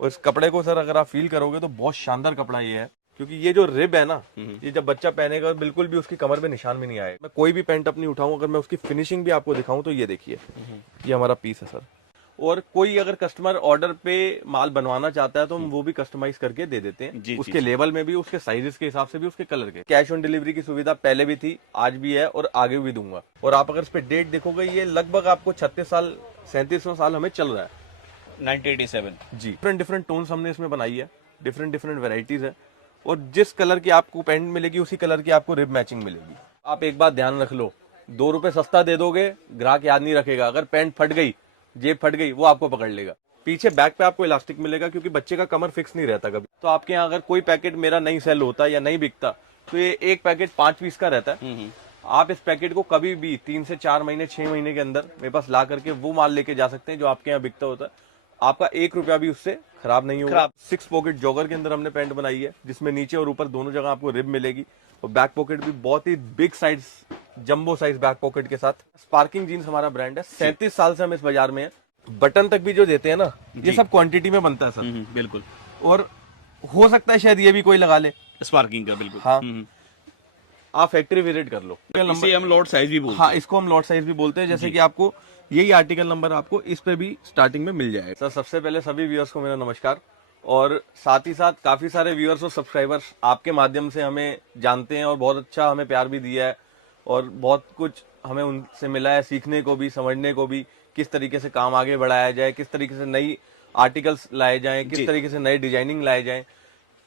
और इस कपड़े को सर अगर आप फील करोगे तो बहुत शानदार कपड़ा ये है, क्योंकि ये जो रिब है ना, ये जब बच्चा पहनेगा बिल्कुल भी उसकी कमर पे निशान भी नहीं आएगा। मैं कोई भी पैंट अपनी उठाऊं, अगर मैं उसकी फिनिशिंग भी आपको दिखाऊं तो ये देखिए, ये हमारा पीस है सर। और कोई अगर कस्टमर ऑर्डर पे माल बनवाना चाहता है तो हम वो भी कस्टमाइज करके दे देते हैं, जी, उसके लेवल में भी, उसके साइजेस के हिसाब से भी, उसके कलर के। कैश ऑन डिलीवरी की सुविधा पहले भी थी, आज भी है और आगे भी दूंगा। और आप अगर इस पे डेट देखोगे, ये लगभग आपको 36 साल 37वां साल हमें चल रहा है, 1987 जी। डिफरेंट डिफरेंट टोन्स हमने इसमें बनाई है, डिफरेंट डिफरेंट वेराइटीज है, और जिस कलर की आपको पैंट मिलेगी उसी कलर की आपको रिब मैचिंग मिलेगी। आप एक बात ध्यान रख लो, 2 रुपए सस्ता दे दोगे, ग्राहक याद नहीं रखेगा। अगर पैंट फट गई, जेब फट गई, वो आपको पकड़ लेगा। पीछे बैक पे आपको इलास्टिक मिलेगा, क्योंकि बच्चे का कमर फिक्स नहीं रहता कभी। तो आपके यहाँ अगर कोई पैकेट मेरा नहीं सेल होता या नहीं बिकता, तो ये एक पैकेट 5 पीस का रहता है। आप इस पैकेट को कभी भी 3 से 4 महीने 6 महीने के अंदर मेरे पास ला करके वो माल लेके जा सकते हैं जो आपके यहाँ बिकता होता है। आपका 1 रुपया भी उससे खराब नहीं होगा। 6 पॉकेट जॉगर के अंदर हमने पैंट बनाई है, जिसमें नीचे और ऊपर दोनों जगह आपको रिब मिलेगी, और बैक पॉकेट भी बहुत ही big size, jumbo size back pocket के साथ। स्पार्किंग जीन्स हमारा ब्रांड है, 37 साल से हम इस बाजार में है। बटन तक भी जो देते हैं ना, ये सब क्वांटिटी में बनता है सर। बिल्कुल। और हो सकता है शायद ये भी कोई लगा ले, स्पार्किंग का, बिल्कुल। हाँ। आप फैक्ट्री विजिट कर लो। इसे हम लॉट साइज भी बोलते हैं। हाँ, इसको हम लॉट साइज भी बोलते हैं। जैसे कि आपको यही आर्टिकल नंबर आपको इस पे भी स्टार्टिंग में मिल जाएगा। सर सबसे पहले सभी व्यूअर्स को मेरा नमस्कार, और साथ ही साथ काफी सारे व्यूअर्स और सब्सक्राइबर्स आपके माध्यम से हमें जानते हैं और बहुत अच्छा हमें प्यार भी दिया है, और बहुत कुछ हमें उनसे मिला है सीखने को भी, समझने को भी, किस तरीके से काम आगे बढ़ाया जाए, किस तरीके से नई आर्टिकल्स लाए जाएं, किस तरीके से नए डिजाइनिंग लाए जाएं।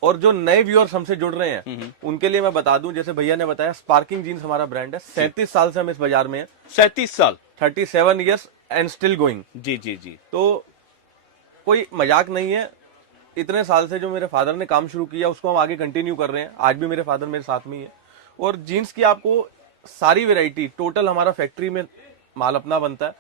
और जो नए व्यूअर्स हमसे जुड़ रहे हैं उनके लिए मैं बता दूं, जैसे भैया ने बताया, स्पार्किंग जीन्स हमारा ब्रांड है। 37 साल से हम इस बाजार में हैं। 37 साल, 37 ईयर्स एंड स्टिल गोइंग। जी जी जी। तो कोई मजाक नहीं है। इतने साल से जो मेरे फादर ने काम शुरू किया उसको हम आगे कंटिन्यू कर रहे हैं। आज भी मेरे फादर मेरे साथ में ही है। और जीन्स की आपको सारी वैरायटी, टोटल हमारा फैक्ट्री में माल अपना बनता है।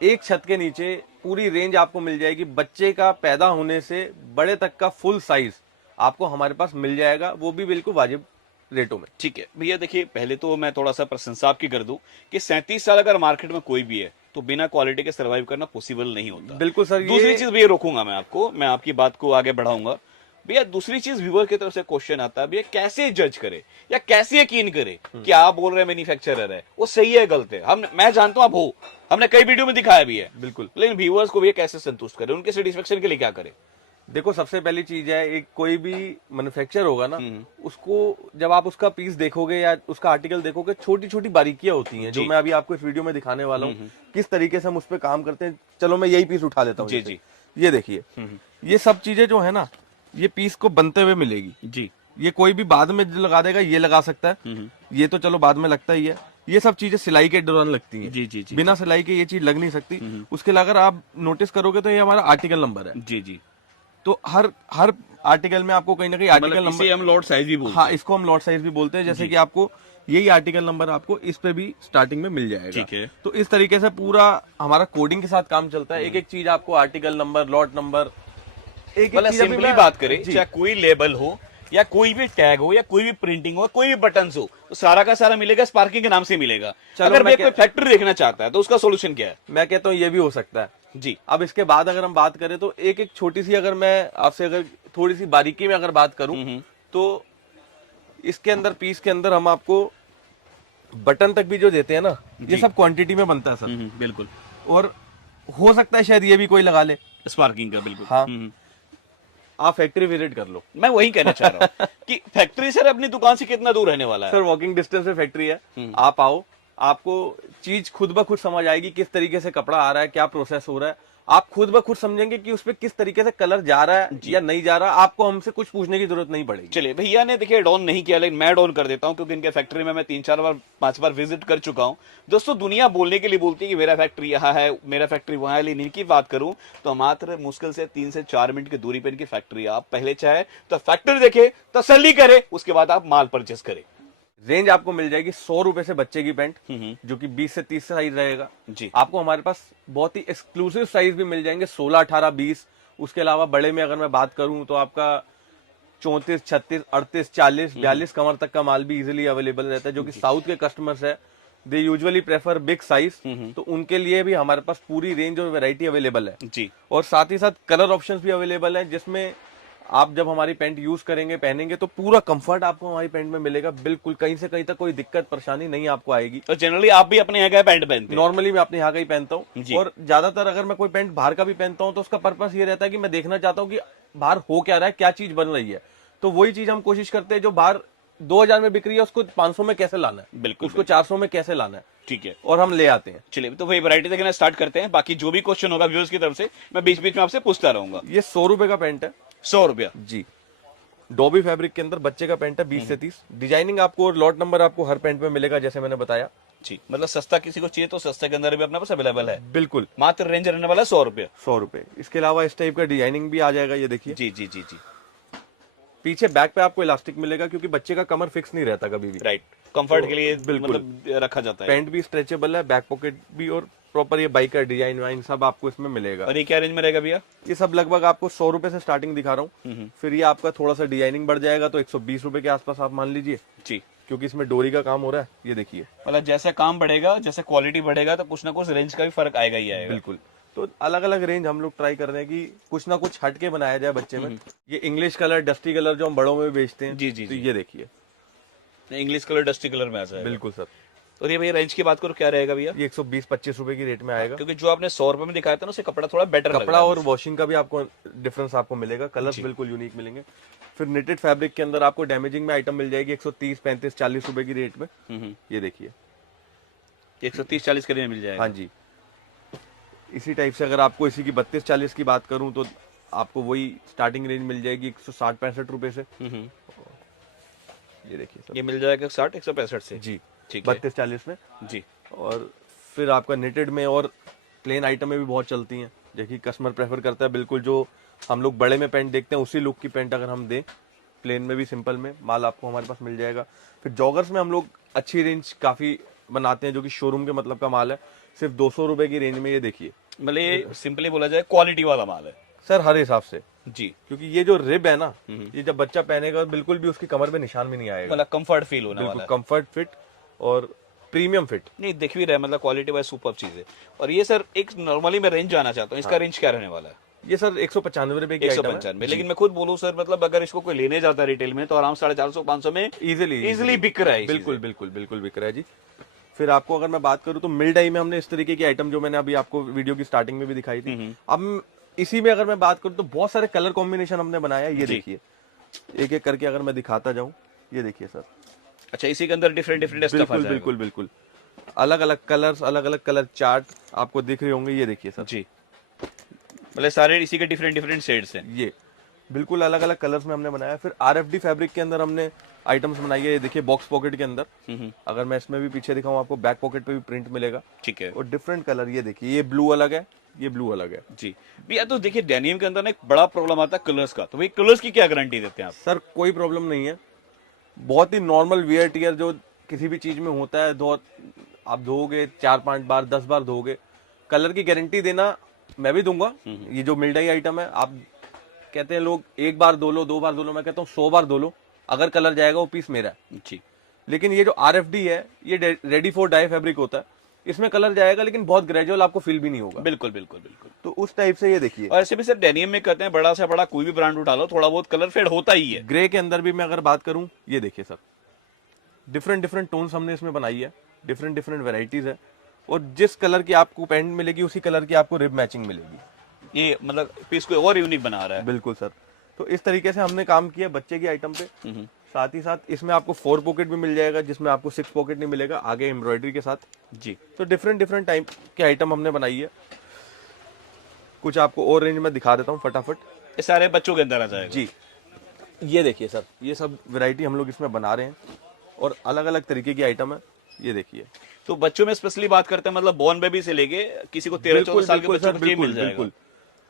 एक छत के नीचे पूरी रेंज आपको मिल जाएगी। बच्चे का पैदा होने से बड़े तक का फुल साइज आपको हमारे पास मिल जाएगा, वो भी बिल्कुल वाजिब रेटों में। ठीक है भैया, देखिए पहले तो मैं थोड़ा सा प्रशंसा आपकी कर दूं कि 37 साल अगर मार्केट में कोई भी है तो बिना क्वालिटी के सर्वाइव करना पॉसिबल नहीं होता। बिल्कुल सर। दूसरी चीज भैया, रोकूंगा मैं आपको, मैं आपकी बात को आगे बढ़ाऊंगा। भैया दूसरी चीज, व्यूअर की तरफ से क्वेश्चन आता है, भैया कैसे जज करे या कैसे यकीन करे कि आप बोल रहे हैं मैन्युफैक्चरर है, वो सही है गलत है? मैं जानता हूं आप हो, हमने कई वीडियो में दिखाया भी है, बिल्कुल। लेकिन व्यूअर्स को भैया कैसे संतुष्ट करे, उनके सेटिस्फेक्शन के लिए क्या करे? देखो, सबसे पहली चीज है, एक कोई भी मैन्युफैक्चर होगा ना, उसको जब आप उसका पीस देखोगे या उसका आर्टिकल देखोगे, छोटी छोटी बारीकियां होती हैं जो मैं अभी आपको इस वीडियो में दिखाने वाला हूँ, किस तरीके से हम उस पर काम करते हैं। चलो मैं यही पीस उठा लेता हूँ। जी जी, ये देखिए, ये सब चीजें जो है ना, ये पीस को बनते हुए मिलेगी जी। ये कोई भी बाद में जो लगा देगा ये लगा सकता है, ये तो चलो बाद में लगता ही है। ये सब चीजें सिलाई के दौरान लगती हैं। जी जी जी। बिना सिलाई के ये चीज लग नहीं सकती। उसके अलावा अगर आप नोटिस करोगे तो ये हमारा आर्टिकल नंबर है। जी जी। तो हर आर्टिकल में आपको कहीं ना कहीं आर्टिकल नंबर, हम लॉट साइज भी बोलते हैं। हाँ, इसको हम लॉट साइज भी बोलते हैं। जैसे कि आपको यही आर्टिकल नंबर आपको इस पे भी स्टार्टिंग में मिल जाएगा। ठीक है। तो इस तरीके से पूरा हमारा कोडिंग के साथ काम चलता है। एक एक चीज आपको आर्टिकल नंबर, लॉट नंबर, एक मतलब चीज अभी सिंपली मैं- बात करें, जी। चाहे कोई लेबल हो या कोई भी टैग हो या कोई भी प्रिंटिंग हो, कोई भी बटन हो, तो सारा का सारा मिलेगा स्पार्किंग के नाम से मिलेगा। चलो, अगर मैं कोई फैक्ट्री देखना चाहता है तो उसका सोल्यूशन क्या है? मैं कहता हूँ ये भी हो सकता है जी। अब इसके बाद अगर हम बात करें तो एक एक छोटी सी, अगर मैं आपसे अगर थोड़ी सी बारीकी में अगर बात करूं, तो इसके अंदर, पीस के अंदर हम आपको बटन तक भी जो देते हैं ना, ये सब क्वांटिटी में बनता है सर। बिल्कुल। और हो सकता है शायद ये भी कोई लगा ले, स्पार्किंग का, बिल्कुल। हाँ। आप फैक्ट्री विजिट कर लो। मैं वही कहना चाह रहा हूँ कि फैक्ट्री सर अपनी दुकान से कितना दूर रहने वाला है? सर वॉकिंग डिस्टेंस पे फैक्ट्री है। आप आओ, आपको चीज खुद ब खुद समझ आएगी, किस तरीके से कपड़ा आ रहा है, क्या प्रोसेस हो रहा है। आप खुद ब खुद समझेंगे कि उस पे किस तरीके से कलर जा रहा है या नहीं जा रहा। आपको हमसे कुछ पूछने की जरूरत नहीं पड़ेगी। चलिए, भैया ने देखिए डॉन नहीं किया, लेकिन मैं डॉन कर देता हूं, क्योंकि इनके फैक्ट्री में मैं 3-4 बार 5 बार विजिट कर चुका हूं। दोस्तों, दुनिया बोलने के लिए बोलती है कि मेरा फैक्ट्री यहाँ है, मेरा फैक्ट्री वहां है, लेकिन इनकी बात करूं तो मात्र मुश्किल से 3 से 4 मिनट की दूरी पर इनकी फैक्ट्री है। आप पहले चाहे तो फैक्ट्री देखे, तसल्ली करे, उसके बाद आप माल परचेस करें। रेंज आपको मिल जाएगी 100 रुपए से बच्चे की पैंट, जो कि 20 से 30 साइज रहेगा जी। आपको हमारे पास बहुत ही एक्सक्लूसिव साइज भी मिल जाएंगे, 16, 18, 20। उसके अलावा बड़े में अगर मैं बात करूं तो आपका 34, 36, 38, 40, 42 कमर तक का माल भी इजीली अवेलेबल रहता है, जो कि साउथ के कस्टमर्स है they usually prefer big size, तो उनके लिए भी हमारे पास पूरी रेंज और वैरायटी अवेलेबल है जी। और साथ ही साथ कलर ऑप्शंस भी अवेलेबल है, जिसमें आप जब हमारी पैंट यूज करेंगे पहनेंगे तो पूरा कंफर्ट आपको हमारी पैंट में मिलेगा। बिल्कुल कहीं से कहीं तक कोई दिक्कत परेशानी नहीं आपको आएगी। तो जनरली आप भी अपने यहाँ का पैंट पहनते हैं? नॉर्मली मैं अपने यहाँ का ही पहनता जी। हूँ और ज्यादातर अगर मैं कोई पैंट बाहर का भी पहनता हूँ तो उसका पर्पस ये रहता है कि मैं देखना चाहता हूँ कि बाहर हो क्या रहा है, क्या चीज बन रही है। तो वही चीज हम कोशिश करते हैं जो बाहर 2000 में बिक रही है उसको 500 में कैसे लाना है, बिल्कुल, उसको 400 में कैसे लाना है, ठीक है। और हम ले आते हैं। चलिए, तो वही वैरायटी देखना स्टार्ट करते हैं। बाकी जो भी क्वेश्चन होगा व्यूअर्स की तरफ से मैं बीच बीच में आपसे पूछता रहूंगा। ये 100 रुपए का पैंट है। 100 रुपया जी, डॉबी फैब्रिक के अंदर बच्चे का पैंट है 20 से 30। डिजाइनिंग आपको और लॉट नंबर आपको हर पैंट में मिलेगा जैसे मैंने बताया। जी, मतलब सस्ता किसी को चाहिए तो सस्ते के अंदर भी अपने पास अवेलेबल है। बिल्कुल, मात्र रेंज रहने वाला 100 रुपया। 100 रुपए। इसके अलावा इस टाइप का डिजाइनिंग भी आ जाएगा, ये देखिए। जी जी जी जी, पीछे बैक पे आपको इलास्टिक मिलेगा क्योंकि बच्चे का कमर फिक्स नहीं रहता कभी भी। राइट, कंफर्ट तो के लिए बिल्कुल मतलब रखा जाता है। पैंट भी स्ट्रेचेबल है, बैक पॉकेट भी, और प्रॉपर ये बाइक का डिजाइन वाइन सब आपको इसमें मिलेगा। और ये क्या रेंज में रहेगा भैया? ये सब लगभग आपको 100 रुपए से स्टार्टिंग दिखा रहा हूँ। फिर ये आपका थोड़ा सा डिजाइनिंग बढ़ जाएगा तो 120 रुपए के आसपास आप मान लीजिए, जी, क्योंकि इसमें डोरी का काम हो रहा है। ये देखिए, मतलब जैसे काम बढ़ेगा, जैसे क्वालिटी बढ़ेगा तो कुछ ना कुछ रेंज का भी फर्क आएगा ही आएगा। बिल्कुल। तो अलग अलग रेंज हम लोग ट्राई कर रहे हैं कि कुछ ना कुछ हट के बनाया जाए बच्चे में। ये इंग्लिश कलर, डस्टी कलर जो हम बड़ों में बेचते हैं, जी जी तो जी, ये देखिए, इंग्लिश कलर डस्टी कलर में आ जाएगा। बिल्कुल सर। और ये भैया रेंज की बात करो क्या रहेगा भैया? ये 120-25 रुपए की रेट में आएगा। क्योंकि जो आपने 100 रुपए में दिखाया था ना, उससे कपड़ा थोड़ा बेटर लग कपड़ा रहा है और वॉशिंग का भी आपको डिफरेंस आपको मिलेगा, कलर्स बिल्कुल यूनिक मिलेंगे। फिर निटेड फैब्रिक के अंदर आपको डैमेजिंग में आइटम मिल जाएगी 130, 35, 40 रुपए की रेट में। ये देखिए, 130-40 के रेंज मिल जाएगा। हाँ जी। इसी टाइप से अगर आपको इसी की 32-40 की बात करूं तो आपको वही स्टार्टिंग रेंज मिल जाएगी 160-65 रुपए से। ये देखिए सर, ये मिल जाएगा 60-165 से। जी, ठीक है 32-40 में। जी। और फिर आपका निटेड में और प्लेन आइटम में भी बहुत चलती हैं, देखिए कस्टमर प्रेफर करता है बिल्कुल जो हम लोग बड़े में पैंट देखते हैं उसी लुक की पैंट अगर हम दें, प्लेन में भी सिंपल में माल आपको हमारे पास मिल जाएगा। फिर जॉगर्स में हम लोग अच्छी रेंज काफी बनाते हैं जो कि शोरूम के मतलब का माल है, सिर्फ 200 रुपए की रेंज में। ये देखिए, मतलब ये सिंपली बोला जाए क्वालिटी वाला माल है सर हर हिसाब से, जी। क्योंकि ये जो रिब है ना, ये जब बच्चा पहनेगा बिल्कुल भी उसकी कमर पे निशान भी नहीं आएगा। मतलब कंफर्ट फील होने वाला बिल्कुल है। कंफर्ट फिट और प्रीमियम फिट। नहीं, दिख भी रहा है, मतलब क्वालिटी वाइज सुपर चीज है। और ये सर एक नॉर्मली मैं रेंज जाना चाहता हूँ, इसका रेंज क्या रहने वाला है? ये सर 195 रुपए की आइटम है। 195। लेकिन मैं खुद बोलूं सर, मतलब अगर इसको कोई लेने जाता है रिटेल में तो आराम 450-500 में इजिली बिक रहा है। बिल्कुल बिल्कुल बिल्कुल बिक रहा है जी। फिर आपको अगर मैं बात करूं तो मिल डाई में हमने इस तरीके की आइटम जो मैंने अभी आपको वीडियो की स्टार्टिंग में भी दिखाई थी, अब इसी में अगर मैं बात करूं तो बहुत सारे कलर कॉम्बिनेशन हमने बनाया है। ये देखिए, एक एक करके अगर मैं दिखाता जाऊं, ये देखिए सर। अच्छा, इसी के अंदर डिफरेंट डिफरेंट स्टफ आ बिल्कुल जाएगा। बिल्कुल बिल्कुल, अलग अलग कलर्स, अलग अलग कलर चार्ट आपको दिख रहे होंगे। ये देखिए सर जी, मतलब सारे इसी के डिफरेंट डिफरेंट शेड्स हैं। ये बिल्कुल अलग अलग कलर्स में हमने बनाया। फिर RFD फैब्रिक के अंदर हमने आइटम्स बनाई है। ये देखिए बॉक्स पॉकेट के अंदर, अगर मैं इसमें भी पीछे दिखाऊं आपको बैक पॉकेट पे भी प्रिंट मिलेगा। ठीक है। और डिफरेंट कलर, ये देखिए, ये ब्लू अलग है, ये ब्लू अलग है। जी भैया, तो देखिए डेनिम के अंदर ना एक बड़ा प्रॉब्लम आता है कलर्स का, तो भाई कलर्स की क्या गारंटी देते हैं आप? सर कोई प्रॉब्लम नहीं है, बहुत ही नॉर्मल वियर टियर जो किसी भी चीज में होता है, आप धोगे 4-5 बार 10 बार धोगे। कलर की गारंटी देना मैं भी दूंगा। ये जो मिल्डाई आइटम है, आप कहते हैं लोग 1 बार धो लो, 2 बार धो लो, मैं कहता हूँ 100 बार धो लो, अगर कलर जाएगा वो पीस मेरा है जी। लेकिन ये जो RFD है, ये रेडी फॉर डाई फैब्रिक होता है, इसमें कलर जाएगा लेकिन बहुत ग्रेजुअल, आपको फील भी नहीं होगा। बिल्कुल बिल्कुल बिल्कुल। तो उस टाइप से ये देखिए। और ऐसे भी सर डेनिम में कहते हैं बड़ा से बड़ा कोई भी ब्रांड उठा लो, थोड़ा बहुत कलर फेड होता ही है। ग्रे के अंदर भी मैं अगर बात करूं, ये देखिए सर, डिफरेंट डिफरेंट टोन्स हमने इसमें बनाई है, डिफरेंट डिफरेंट वेराइटीज है, और जिस कलर की आपको पैंट मिलेगी उसी कलर की आपको रिब मैचिंग मिलेगी। ये मतलब पीस को और यूनिक बना रहा है। बिल्कुल सर। तो इस तरीके से हमने काम किया बच्चे की आइटम पे। साथ ही साथ इसमें आपको 4 पॉकेट भी मिल जाएगा, जिसमें आपको 6 पॉकेट नहीं मिलेगा, आगे एम्ब्रॉयडरी के साथ जी। तो डिफरेंट डिफरेंट टाइप के आइटम हमने बनाई है। कुछ आपको और रेंज में दिखा देता हूँ फटाफट। ये सारे बच्चों के अंदर आ जाएगा जी, ये देखिए सर, ये सब वैरायटी हम लोग इसमें बना रहे हैं और अलग अलग तरीके की आइटम है। ये देखिए, तो बच्चों में स्पेशली बात करते हैं, मतलब बॉर्न बेबी से लेके किसी को 13-14 साल के बच्चों को चाहिए मिल जाएगा। बिल्कुल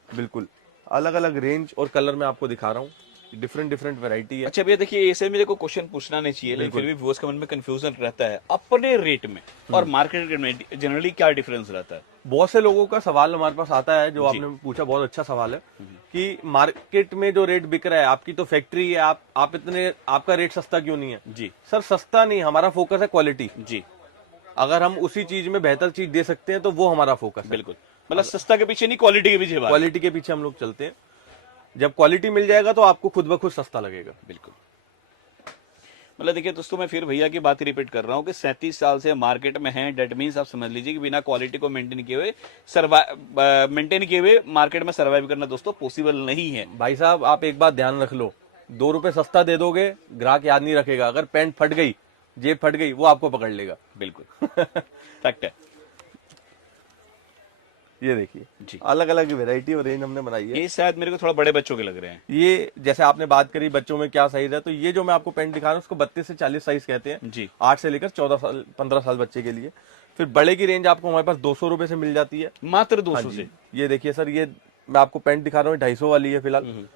बिल्कुल, अलग अलग रेंज और कलर में आपको दिखा रहा हूँ, डिफरेंट डिफरेंट वैरायटी है। अच्छा भैया, देखिए ऐसे मेरे को क्वेश्चन पूछना नहीं चाहिए, लेकिन फिर भी व्यूअर्स के मन में कंफ्यूजन रहता है, अपने रेट में और मार्केट रेट में जनरली क्या डिफरेंस रहता है? बहुत से लोगों का सवाल हमारे पास आता है, जो आपने पूछा बहुत अच्छा सवाल है, कि मार्केट में जो रेट बिक रहा है, आपकी तो फैक्ट्री है, आप इतने, आपका रेट सस्ता क्यों नहीं है? जी सर सस्ता नहीं, हमारा फोकस है क्वालिटी। जी, अगर हम उसी चीज में बेहतर चीज दे सकते हैं तो वो हमारा फोकस है। बिल्कुल, मतलब सस्ता के पीछे नहीं, क्वालिटी के पीछे बात। क्वालिटी के पीछे हम लोग चलते हैं। जब क्वालिटी मिल जाएगा तो आपको खुद ब खुद सस्ता लगेगा। बिल्कुल। मतलब देखिए दोस्तों, मैं फिर भैया की बात ही रिपीट कर रहा हूँ कि 37 साल से मार्केट में हैं। डेट मीन्स आप समझ लीजिए कि बिना क्वालिटी को मेंटेन किए हुए मार्केट में सर्वाइव करना दोस्तों पॉसिबल नहीं है। भाई साहब, आप एक बात ध्यान रख लो, 2 रुपए सस्ता दे दोगे, ग्राहक याद नहीं रखेगा। अगर पैंट फट गई, जेब फट गई, वो आपको पकड़ लेगा। बिल्कुल फैक्ट है। ये देखिए जी। अलग अलग वैरायटी और रेंज हमने बनाई है। ये शायद मेरे को थोड़ा बड़े बच्चों के लग रहे हैं। ये जैसे आपने बात करी बच्चों में क्या साइज है, तो ये जो मैं आपको पैंट दिखा रहा हूँ उसको 32 से 40 साइज कहते हैं जी। 8 से लेकर 14 साल 15 साल बच्चे के लिए। फिर बड़े की रेंज आपको हमारे पास 200 रुपए से मिल जाती है। मात्र हाँ 200 जी। से। ये देखिए सर, ये मैं आपको पैंट दिखा रहा हूँ 250 वाली है फिलहाल।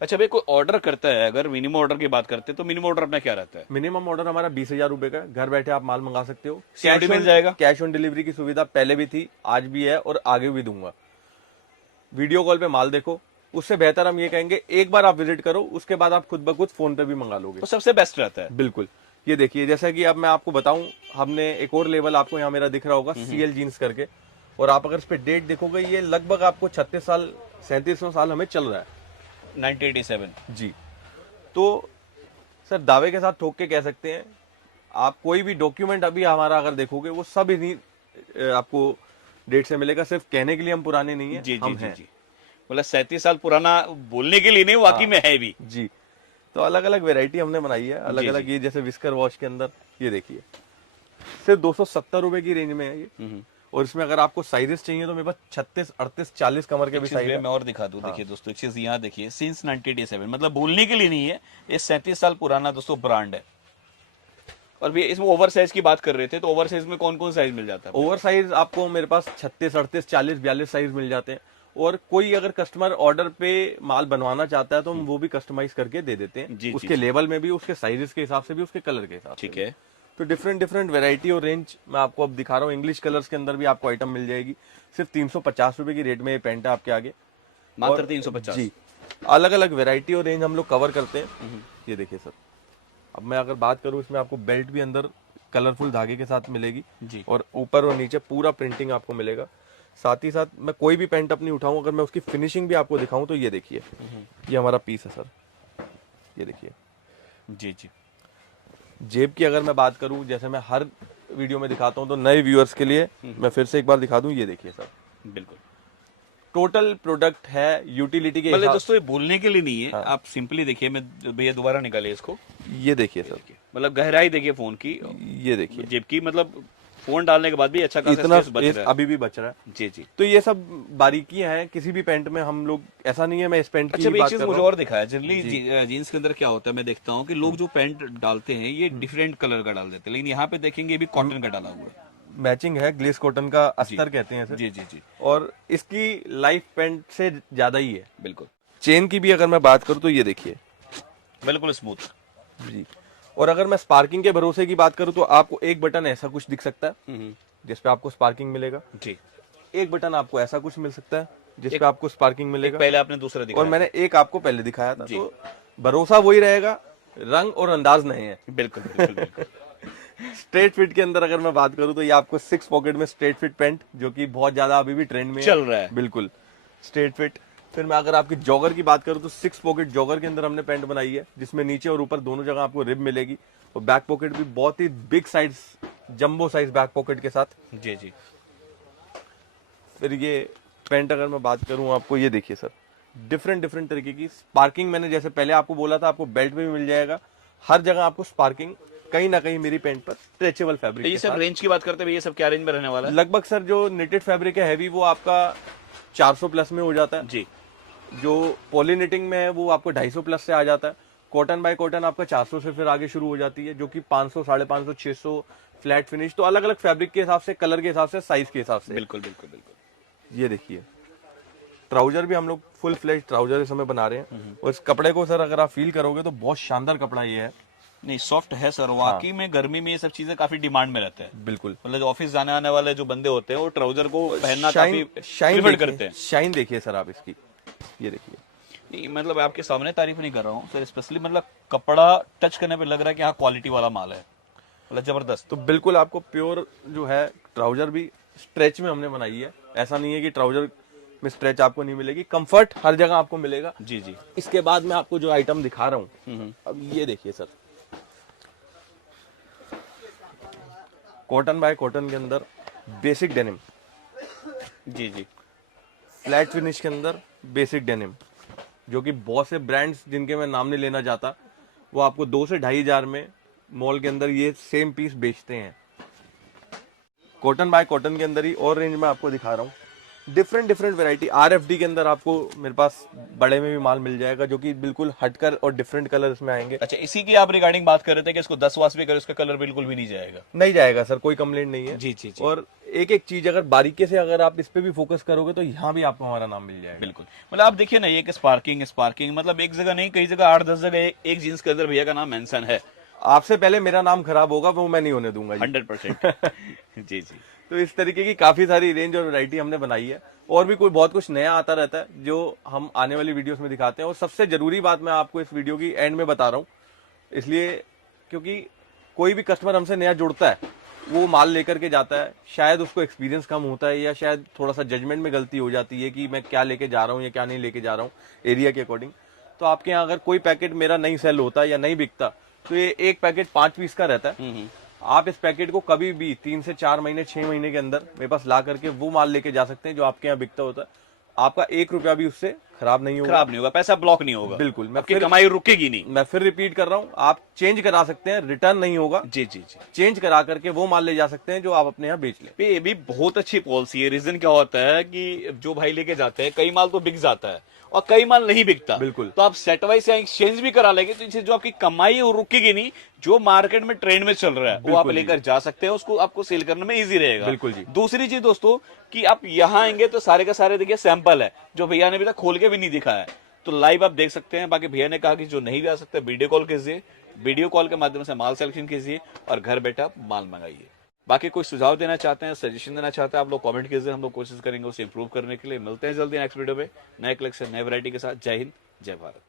अच्छा भाई, कोई ऑर्डर करता है, अगर मिनिमम ऑर्डर की बात करते हैं तो मिनिमम ऑर्डर अपना क्या रहता है? मिनिमम ऑर्डर हमारा 20,000 रुपए का है। घर बैठे आप माल मंगा सकते हो। COD मिल जाएगा? कैश ऑन डिलीवरी की सुविधा पहले भी थी, आज भी है और आगे भी दूंगा। वीडियो कॉल पे माल देखो, उससे बेहतर हम ये कहेंगे एक बार आप विजिट करो, उसके बाद आप खुद ब खुद फोन पे भी मंगा लोगे, तो सबसे बेस्ट रहता है। बिल्कुल। ये देखिए, जैसा कि अब मैं आपको बताऊं, हमने एक और लेवल आपको यहाँ मेरा दिख रहा होगा CL जीन्स करके, और आप अगर इस पे डेट देखोगे, ये लगभग आपको 36 साल 37वां साल हमें चल रहा है, 1987 जी। तो सर दावे के साथ ठोक के कह सकते हैं, आप कोई भी डॉक्यूमेंट अभी हमारा अगर देखोगे, वो सब इन्हीं आपको डेट से मिलेगा। सिर्फ कहने के लिए हम पुराने नहीं है, जी हम जी हैं। जी। मतलब 37 साल पुराना बोलने के लिए नहीं, वाकई में है भी। जी। तो अलग अलग वैरायटी हमने बनाई है, अलग जी, अलग। जी। ये जैसे विस्कर वॉश के अंदर ये देखिए, सिर्फ 270 रुपए की रेंज में है ये। और इसमें अगर आपको साइजेस चाहिए तो मेरे पास 36, 38, 40 कमर के भी साइज है। मैं और दिखा दूं, देखिए दोस्तों एक चीज यहाँ देखिए, सिंस 1987, मतलब बोलने के लिए नहीं है, ये 37 साल पुराना दोस्तों ब्रांड है। और भी इसमें ओवर साइज की बात कर रहे थे, तो ओवर साइज में कौन कौन साइज मिल जाता है? ओवर साइज आपको मेरे पास 36, 38, 40, 42 साइज मिल जाते हैं। और कोई अगर कस्टमर ऑर्डर पे माल बनवाना चाहता है तो हम वो भी कस्टमाइज करके दे देते हैं, जी, उसके जी। लेवल में भी, उसके साइजेस के हिसाब से भी, उसके कलर के हिसाब से ठीक भी। है। तो डिफरेंट डिफरेंट वैरायटी और रेंज मैं आपको अब दिखा रहा हूँ। इंग्लिश कलर्स के अंदर भी आपको आइटम मिल जाएगी। सिर्फ 350 रुपए की रेट में ये पैंट है आपके आगे, मात्र और 350। जी। अलग अलग वैरायटी और रेंज हम लोग कवर करते हैं। ये देखिए सर, अब मैं अगर बात करूँ, इसमें आपको बेल्ट भी अंदर कलरफुल धागे के साथ मिलेगी, जी। और ऊपर और नीचे पूरा प्रिंटिंग आपको मिलेगा। साथ ही साथ मैं कोई भी पैंट अपनी उठाऊं, अगर मैं उसकी फिनिशिंग भी आपको दिखाऊं, तो ये देखिए, ये हमारा पीस है सर। ये देखिए, जी जी। जेब की अगर मैं बात करूं, जैसे मैं हर वीडियो में दिखाता हूं, तो नए व्यूअर्स के लिए मैं फिर से एक बार दिखा दूं। ये देखिए सर, बिल्कुल। टोटल प्रोडक्ट है यूटिलिटी के मतलब हिसाब। दोस्तों ये बोलने के लिए नहीं है, आप सिंपली देखिए, मैं भैया दोबारा निकालिए इसको। ये देखिए सर, मतलब गहराई देखिए फोन की, ये देखिए, जेब की, मतलब फोन डालने के बाद भी अच्छा खासा इतना स्पेस बच स्पेस रहा है। अभी भी बच रहा है। जी जी। तो ये सब बारीकियां हैं किसी भी पैंट में। हम लोग ऐसा नहीं है मैं इस पैंट की अच्छा, ही एक बात चीज कर मुझे रहा हूं। और दिखाया, जनरली जीन्स के अंदर क्या होता है, मैं देखता हूँ कि लोग जो पैंट डालते हैं ये डिफरेंट कलर का डाल देते हैं, लेकिन यहाँ पे देखेंगे ये भी कॉटन का डाला हुआ है। मैचिंग है, ग्लेस कॉटन का अस्तर कहते हैं इसे। जी जी जी। और इसकी लाइफ पैंट से ज्यादा ही है। बिल्कुल। चेन की भी अगर मैं बात करूं तो ये देखिए, बिल्कुल स्मूथ। जी। और अगर मैं स्पार्किंग के भरोसे की बात करूं तो आपको एक बटन ऐसा कुछ दिख सकता है जिसपे आपको स्पार्किंग मिलेगा। जी। एक बटन आपको ऐसा कुछ मिल सकता है जिसपे आपको स्पार्किंग मिलेगा। पहले आपने दूसरा और दिखाया। मैंने एक आपको पहले दिखाया था। तो भरोसा वही रहेगा, रंग और अंदाज नहीं है। बिल्कुल बिल्कुल बिल्कुल। स्ट्रेट फिट के अंदर अगर मैं बात करूं तो ये आपको 6 पॉकेट में स्ट्रेट फिट पैंट, जो कि बहुत ज्यादा अभी भी ट्रेंड में चल रहा है। बिल्कुल स्ट्रेट फिट। फिर मैं अगर आपकी जॉगर की बात करूं तो 6 पॉकेट जॉगर के अंदर हमने पैंट बनाई है, जिसमें नीचे और ऊपर दोनों जगह आपको रिब मिलेगी, और बैक पॉकेट भी बहुत ही big size, jumbo size back pocket के साथ। जी जी। फिर ये पैंट अगर मैं बात करूं आपको, ये देखिए सर, डिफरेंट डिफरेंट तरीके की स्पार्किंग। मैंने जैसे पहले आपको बोला था, आपको बेल्ट में भी मिल जाएगा, हर जगह आपको स्पार्किंग कहीं ना कहीं मेरी पैंट पर स्ट्रेचेबल फैब्रिक। ये सब रेंज की बात करते हैं, ये सब क्या रेंज में रहने वाला है? लगभग सर जो निटेड फैब्रिक है हैवी, वो आपका 400 प्लस में हो जाता है। जी। जो पॉलीनेटिंग में है वो आपको 250 प्लस से आ जाता है। कॉटन बाय कॉटन आपका 400 से फिर आगे शुरू हो जाती है, जो कि 500, 550, 600 फ्लैट फिनिश। तो अलग अलग फैब्रिक के हिसाब से, कलर के हिसाब से, साइज के हिसाब से। बिल्कुल बिल्कुल बिल्कुल। ये देखिए, ट्राउजर भी हम लोग फुल फ्लेज ट्राउजर इस समय बना रहे हैं। और इस कपड़े को सर अगर आप फील करोगे तो बहुत शानदार कपड़ा ये है। नहीं, सॉफ्ट है सर, वाकई में गर्मी में ये सब चीजें काफी डिमांड में रहता है। बिल्कुल। मतलब ऑफिस जाने आने वाले जो बंदे होते हैं वो ट्राउजर को पहनना काफी प्रेफर करते हैं। शाइन देखिए सर आप इसकी, ये देखिए। नहीं, मतलब आपके सामने तारीफ नहीं कर रहा हूँ सर, स्पेशली मतलब कपड़ा टच करने पे लग रहा है कि हाँ क्वालिटी वाला माल है। मतलब जबरदस्त। तो बिल्कुल आपको प्योर जो है ट्राउजर भी स्ट्रेच में हमने बनाई है। ऐसा नहीं है कि ट्राउजर में स्ट्रेच आपको नहीं मिलेगी, कंफर्ट हर जगह आपको मिलेगा। जी जी। इसके बाद मैं आपको जो आइटम दिखा रहा हूँ, अब ये देखिए सर, कॉटन बाय कॉटन के अंदर बेसिक डेनिम, जी जी। फ्लैट फिनिश के अंदर बेसिक डेनिम, जो कि बहुत से ब्रांड्स जिनके मैं नाम नहीं लेना चाहता, वो आपको 2 से 2,500 में मॉल के अंदर ये सेम पीस बेचते हैं। कॉटन बाय कॉटन के अंदर ही और रेंज में आपको दिखा रहा हूँ, डिफरेंट डिफरेंट वैरायटी। RFD के अंदर आपको मेरे पास बड़े में भी माल मिल जाएगा, जो कि बिल्कुल हटकर और डिफरेंट कलर इसमें आएंगे। अच्छा, इसी की आप रिगार्डिंग बात कर रहे थे कि इसको 10 वाश भी करे उसका कलर बिल्कुल भी नहीं जाएगा। नहीं जाएगा सर, कोई कंप्लेंट नहीं है। जी जी जी। और एक एक चीज अगर बारीकी से अगर आप इस पे भी फोकस करोगे तो यहाँ भी आपको हमारा नाम मिल जाएगा। बिल्कुल, मतलब आप देखिए ना, ये एक स्पार्किंग मतलब एक जगह नहीं, कई जगह 8-10 जगह एक जींस के अंदर भैया का नाम मेंशन है। आपसे पहले मेरा नाम खराब होगा वो मैं नहीं होने दूंगा जी। 100%। जी जी। तो इस तरीके की काफी सारी रेंज और वैरायटी हमने बनाई है, और भी कोई बहुत कुछ नया आता रहता है जो हम आने वाली वीडियोस में दिखाते हैं। और सबसे जरूरी बात मैं आपको इस वीडियो की एंड में बता रहा हूँ, इसलिए क्योंकि कोई भी कस्टमर हमसे नया जुड़ता है, वो माल लेकर के जाता है, शायद उसको एक्सपीरियंस कम होता है या शायद थोड़ा सा जजमेंट में गलती हो जाती है कि मैं क्या लेके जा रहा हूँ या क्या नहीं लेके जा रहा हूँ एरिया के अकॉर्डिंग। तो आपके यहाँ अगर कोई पैकेट मेरा नहीं सेल होता या नहीं बिकता, तो ये एक पैकेट 5 पीस का रहता है। आप इस पैकेट को कभी भी 3 से 4 महीने 6 महीने के अंदर मेरे पास ला करके वो माल लेके जा सकते हैं जो आपके यहाँ बिकता होता है। आपका 1 रुपया भी उससे खराब नहीं होगा, पैसा ब्लॉक नहीं होगा। बिल्कुल। मैं आपकी कमाई रुकेगी नहीं। मैं फिर रिपीट कर रहा हूँ, आप चेंज करा सकते हैं, रिटर्न नहीं होगा। जी जी जी। चेंज करा करके वो माल ले जा सकते हैं जो आप अपने यहाँ बेच लें। ये भी बहुत अच्छी पॉलिसी है। रीजन क्या होता है कि जो भाई लेके जाते हैं, कई माल तो बिक जाता है और कई माल नहीं बिकता। बिल्कुल। तो आप सेट वाइज या एक्सचेंज भी करा लेंगे तो इससे जो आपकी कमाई है वो रुकेगी नहीं। जो मार्केट में ट्रेंड में चल रहा है वो आप लेकर जा सकते हैं, उसको आपको सेल करने में इजी रहेगा। बिल्कुल जी। दूसरी चीज दोस्तों कि आप यहाँ आएंगे तो सारे का सारे देखिए सैंपल है, जो भैया ने अभी तक खोल के भी नहीं दिखा है, तो लाइव आप देख सकते हैं। बाकी भैया ने कहा कि जो नहीं भी आ सकते वीडियो कॉल कीजिए, वीडियो कॉल के माध्यम से माल सिलेक्शन कीजिए और घर बैठे आप माल मंगाइए। बाकी कोई सुझाव देना चाहते हैं, सजेशन देना चाहते हैं, आप लोग कमेंट कीजिए, हम लोग कोशिश करेंगे उसे इंप्रूव करने के लिए। मिलते हैं जल्दी नेक्स्ट वीडियो में नए कलेक्शन नए वैरायटी के साथ। जय हिंद, जय भारत।